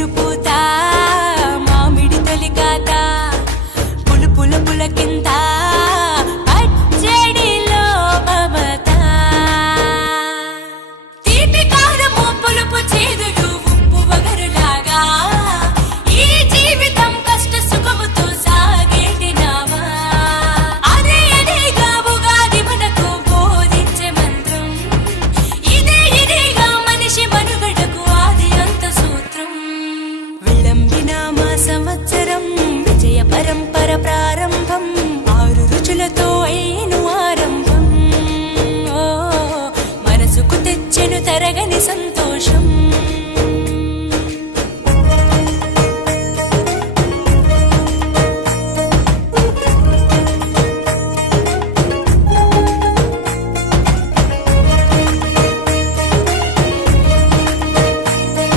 చిగురుపూత మామిడి తొలికాత పులు పుల పులకింతా. సంవత్సరం విజయ పరంపర ప్రారంభం ఆరు రుచులతో అయ్యను ఆరంభం. మనసుకు తెచ్చెను తరగని సంతోషం.